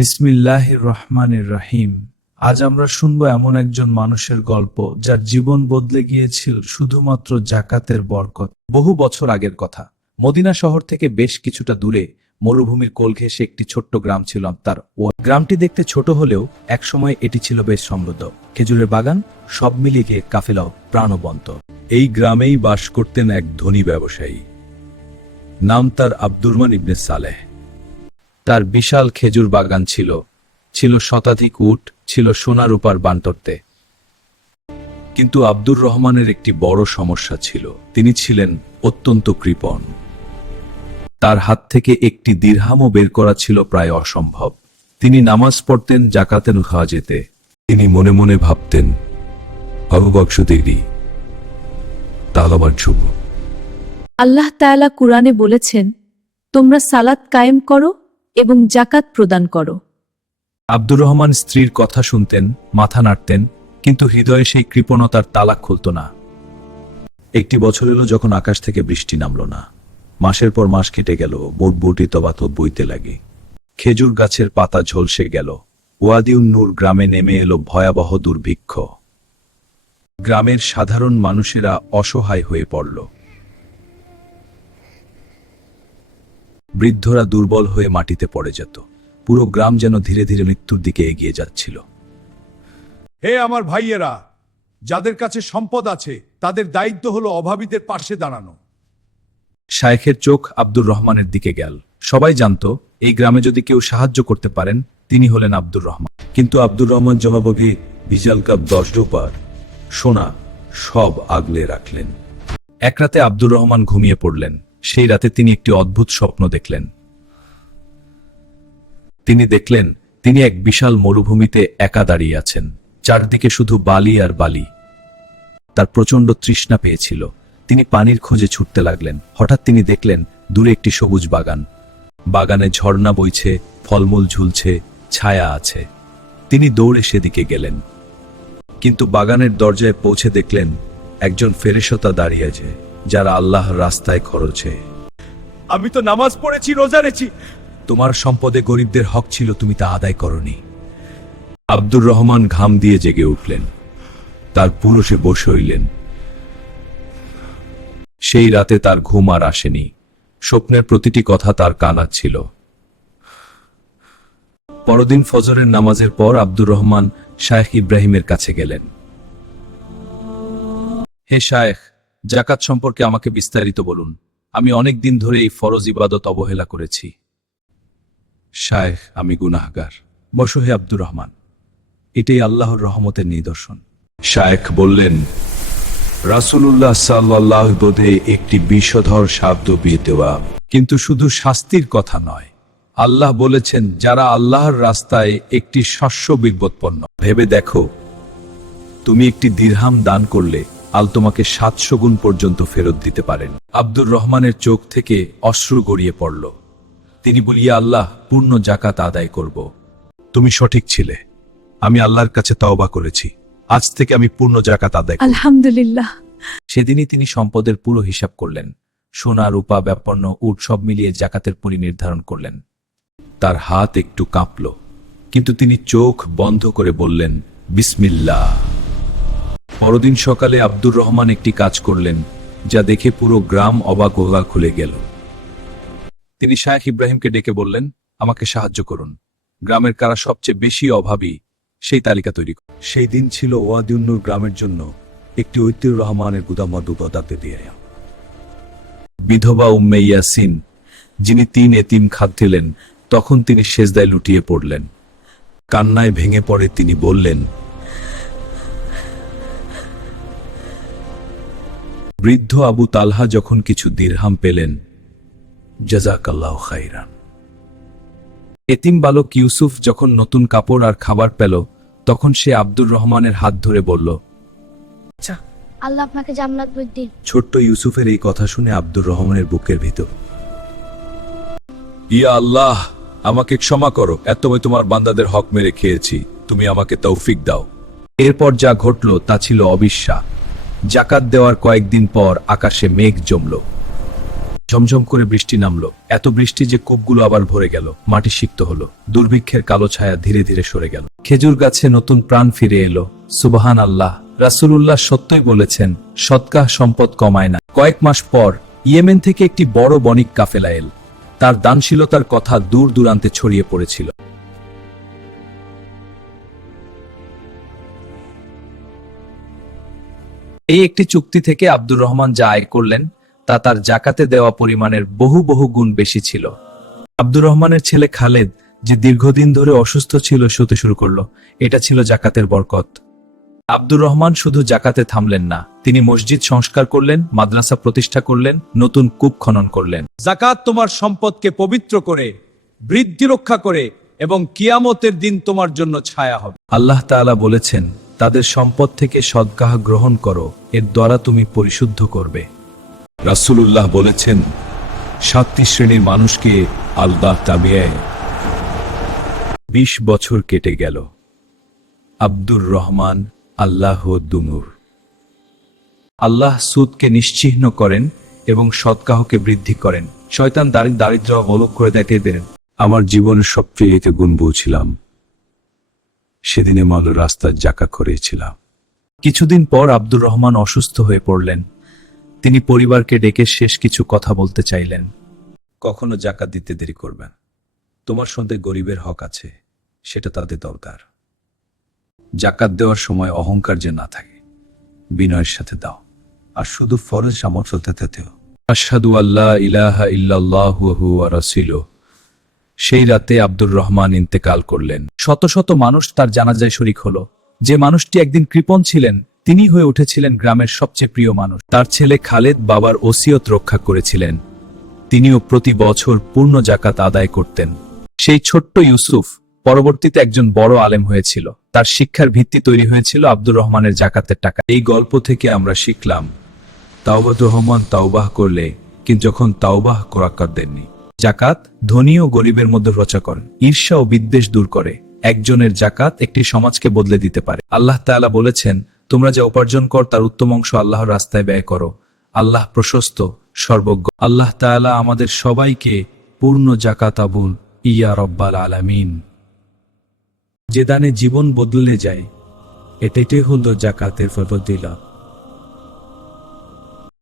বিসমিল্লাহির রহমানির রহিম। আজ আমরা শুনবো এমন একজন মানুষের গল্প যার জীবন বদলে গিয়েছিল শুধুমাত্র জাকাতের বরকত। বহু বছর আগের কথা, মদিনা শহর থেকে বেশ কিছুটা দূরে মরুভূমির কোল ঘেঁষে একটি ছোট্ট গ্রাম ছিল। গ্রামটি দেখতে ছোট হলেও একসময় এটি ছিল বেশ সমৃদ্ধ। খেজুরের বাগান, সব মিলিয়ে গিয়ে কাফেলাও প্রাণবন্ত। এই গ্রামেই বাস করতেন এক ধনী ব্যবসায়ী। নাম তার আব্দুররহমান ইবনে সালেহ। তার বিশাল খেজুর বাগান ছিল, ছিল শতাধিক উট, ছিল সোনা রূপার বান্টরতে। কিন্তু আব্দুর রহমানের একটি বড় সমস্যা ছিল, তিনি ছিলেন অত্যন্ত কৃপণ। তার হাত থেকে একটি দিরহামও বের করা ছিল প্রায় অসম্ভব। তিনি নামাজ পড়তেন, জাকাতের খাওয়া যেতে। তিনি মনে মনে ভাবতেন, অববক্স দেরি তালাবার যুব। আল্লাহ তাআলা কুরআনে বলেছেন, তোমরা সালাত কায়েম করো এবং জাকাত প্রদান করো। আব্দুর রহমান স্ত্রীর কথা শুনতেন, মাথা নাড়তেন, কিন্তু হৃদয়ে সেই কৃপণতার তালা খুলত না। একটি বছর এলো যখন আকাশ থেকে বৃষ্টি নামল না। মাসের পর মাস কেটে গেল, বুটবুটি তবাতব বইতে লাগে। খেজুর গাছের পাতা ঝলসে গেল। ওয়াদিউন নূর গ্রামে নেমে এলো ভয়াবহ দুর্ভিক্ষ। গ্রামের সাধারণ মানুষেরা অসহায় হয়ে পড়ল। বৃদ্ধরা দুর্বল হয়ে মাটিতে পড়ে যেত। পুরো গ্রাম যেন ধীরে ধীরে মৃত্যুর দিকে এগিয়ে যাচ্ছিল। হে আমার ভাইয়েরা, যাদের কাছে সম্পদ আছে তাদের দায়িত্ব হলো অভাবীদের পাশে দাঁড়ানো। শায়েখের চোখ আব্দুর রহমানের দিকে গেল। সবাই জানত, এই গ্রামে যদি কেউ সাহায্য করতে পারেন তিনি হলেন আব্দুর রহমান। কিন্তু আব্দুর রহমান জবাবকে ভিজাল কাপ 10 রূপার সোনা সব আগলে রাখলেন। এক রাতে আব্দুর রহমান ঘুমিয়ে পড়লেন। সেই রাতে তিনি একটি অদ্ভুত স্বপ্ন দেখলেন। তিনি দেখলেন তিনি এক বিশাল মরুভূমিতে একা দাঁড়িয়ে আছেন। চারদিকে শুধু বালি আর বালি। তার প্রচণ্ড তৃষ্ণা পেয়েছিল। তিনি পানির খোঁজে ছুটতে লাগলেন। হঠাৎ তিনি দেখলেন দূরে একটি সবুজ বাগান। বাগানে ঝর্ণা বইছে, ফলমূল ঝুলছে, ছায়া আছে। তিনি দৌড়ে সেদিকে গেলেন, কিন্তু বাগানের দরজায় পৌঁছে দেখলেন একজন ফেরেশতা দাঁড়িয়ে আছে, যারা আল্লাহর রাস্তায় খরচে। আমি তো নামাজ পড়েছি, রোজা রেখেছি। তোমার সম্পদে গরিবদের হক ছিল, তুমি তা আদায় করনি। আব্দুর রহমান ঘাম দিয়ে জেগে উঠলেন। তার পুরুষে বসে হইলেন। সেই রাতে তার ঘুম আর আসেনি। স্বপ্নের প্রতিটি কথা তার কানা ছিল। পরদিন ফজরের নামাজের পর আব্দুর রহমান শায়েখ ইব্রাহিমের কাছে গেলেন। হে শায়েখ, জাকাত সম্পর্কে আমাকে বিস্তারিত বলুন। আমি অনেক দিন ধরে এই ফরজ ইবাদত অবহেলা করেছি। শায়েখ, আমি গুনাহগার। বসো হে আব্দুর রহমান, এটাই আল্লাহর রহমতের নিদর্শন। শায়েখ বললেন, রাসূলুল্লাহ সাল্লাল্লাহু আলাইহি ওয়াসাল্লাম একটি বিষধর শব্দ দিয়ে দেওয়া, কিন্তু শুধু শাস্তির কথা নয়। আল্লাহ বলেছেন, যারা আল্লাহর রাস্তায় একটি শস্য বিপদপন্ন। ভেবে দেখো, তুমি একটি দিরহাম দান করলে আল তোমাকে 700 গুণ পর্যন্ত ফেরত দিতে পারেন। আব্দুর রহমানের চোখ থেকে অশ্রু গড়িয়ে পড়ল। তিনি বলিয়া, আল্লাহ, পূর্ণ জাকাত আদায় করব। তুমি সঠিক ছিলে। আমি আল্লাহর কাছে তওবা করেছি। আজ থেকে আমি পূর্ণ জাকাত আদায় করব। আলহামদুলিল্লাহ। সেদিনই তিনি সম্পদের পুরো হিসাব করলেন। সোনা, রূপা, ব্যাপন্ন, উট সব মিলিয়ে জাকাতের পরি নির্ধারণ করলেন। তার হাত একটু কাঁপল, কিন্তু তিনি চোখ বন্ধ করে বললেন, বিসমিল্লাহ। পরদিন সকালে আব্দুর রহমান একটি কাজ করলেন, যা দেখে পুরো গ্রাম অবাক হওয়া খুলে গেল। তিনি শায়েখ ইব্রাহিমকে ডেকে বললেন, আমাকে সাহায্য করুন। গ্রামের কারা সবচেয়ে বেশি অভাবী সেই তালিকা তৈরি করুন। সেই দিন ছিল ওয়াদিউন নূর গ্রামের জন্য একটি ঐতিহ্য রহমানের গুদামতে দিয়ে। বিধবা উম্মে ইয়াসিন, যিনি 3 এতিম খাদ্যিলেন, তখন তিনি সেজদায় লুটিয়ে পড়লেন। কান্নায় ভেঙে পড়ে তিনি বললেন, বৃদ্ধ আবু তালহা যখন কিছু দিরহাম পেলেন, জাযাকাল্লাহু খাইরান। এতিম বালক ইউসুফ যখন নতুন কাপড় আর খাবার পেল, তখন সে আব্দুর রহমানের হাত ধরে বলল, আল্লাহ আপনাকে জান্নাত দিন। ছোট্ট ইউসুফের এই কথা শুনে আব্দুর রহমানের বুকের ভিতর, ইয়া আল্লাহ, আমাকে ক্ষমা করো, এত তোমার বান্দাদের হক মেরে খেয়েছি, তুমি আমাকে তৌফিক দাও। এরপর যা ঘটল তা ছিল অবিশ্বাস। জাকাত দেওয়ার কয়েকদিন পর আকাশে মেঘ জমল। ঝমঝম করে বৃষ্টি নামলো, এত বৃষ্টি যে কূপগুলো আবার ভরে গেল, মাটি সিক্ত হলো, দুর্ভিক্ষের কালো ছায়া ধীরে ধীরে সরে গেল। খেজুর গাছে নতুন প্রাণ ফিরে এলো। সুবহান আল্লাহ। রাসূলুল্লাহ সত্যই বলেছেন, সদকাহ সম্পদ কমায় না। কয়েক মাস পর ইয়েমেন থেকে একটি বড় বণিক কাফেলা এল। তার দানশীলতার কথা দূর দূরান্তে ছড়িয়ে পড়েছিল। এই একটি চুক্তি থেকে আব্দুর রহমান যা আয় করলেন তা তার জাকাতে দেওয়া পরিমাণের বহু বহু গুণ বেশি ছিল। আব্দুর রহমানের ছেলে খালেদ, যে দীর্ঘদিন ধরে অসুস্থ ছিল, শুতে শুরু করলো। এটা ছিল জাকাতের বরকত। আব্দুর রহমান শুধু জাকাতে থামলেন না, তিনি মসজিদ সংস্কার করলেন, মাদ্রাসা প্রতিষ্ঠা করলেন, নতুন কূপ খনন করলেন। জাকাত তোমার সম্পদকে পবিত্র করে, বৃদ্ধি রক্ষা করে এবং কিয়ামতের দিন তোমার জন্য ছায়া হবে। আল্লাহ তাআলা বলেছেন, তাদের সম্পদ থেকে সদকাহ গ্রহণ করো, এর দ্বারা তুমি পরিশুদ্ধ করবে। রাসূলুল্লাহ বলেছেন, 7টি শ্রেণীর মানুষকে আল্লাহ তাবিয়ে। 20 বছর কেটে গেল। আব্দুর রহমান আল্লাহ দুনুর। আল্লাহ সুদকে নিশ্চিহ্ন করেন এবং সদকাহকে বৃদ্ধি করেন। শয়তান দারিদ্র অবলোক করে দেন। আমার জীবনের সবচেয়ে গুণবউ ছিলাম। সেদিনে মাল রাস্তার জাকা করেছিলাম। কিছুদিন পর আব্দুর রহমান অসুস্থ হয়ে পড়লেন। তিনি পরিবারকে ডেকে শেষ কিছু কথা বলতে চাইলেন। কখনো জাকাত দিতে দেরি করবেন। তোমার সঙ্গে গরিবের হক আছে, সেটা তাদের দরকার। জাকাত দেওয়ার সময় অহংকার যে না থাকে, বিনয়ের সাথে দাও। আর শুধু ফরজ সামর্থ্য দেও। আশহাদু আল্লা ইলাহা ইল্লাল্লাহু ওয়া রাসূলুহু। সেই রাতে আব্দুর রহমান ইন্তেকাল করলেন। শত শত মানুষ তার জানাজায় শরীক হলো। যে মানুষটি একদিন কৃপণ ছিলেন, তিনি হয়ে উঠেছিলেন গ্রামের সবচেয়ে প্রিয় মানুষ। তার ছেলে খালেদ বাবার ওসিয়ত রক্ষা করেছিলেন। তিনিও প্রতি বছর পূর্ণ জাকাত আদায় করতেন। সেই ছোট্ট ইউসুফ পরবর্তীতে একজন বড় আলেম হয়েছিল। তার শিক্ষার ভিত্তি তৈরি হয়েছিল আব্দুর রহমানের জাকাতের টাকা। এই গল্প থেকে আমরা শিখলাম, তাওবাতুর রহমান তাওবাহ করলে, কিন্তু যখন তাওবাহ করাকার দেননি। জাকাত ধনী ও গরিবের মধ্যে রচা করে, ঈর্ষা ও বিদ্বেষ দূর করে। একজনের জাকাত একটি সমাজকে বদলে দিতে পারে। আল্লাহ তাআলা বলেছেন, তোমরা যা উপার্জন কর তার উত্তম অংশ আল্লাহর রাস্তায় ব্যয় করো। আল্লাহ প্রশস্ত, সর্বজ্ঞ। আল্লাহ তাআলা আমাদের সবাইকে পূর্ণ জাকাত আবুল ইয়া রব্বাল আলামিন। যে দানে জীবন বদলে যায়, এটাই হলো জাকাতের ফজিলত।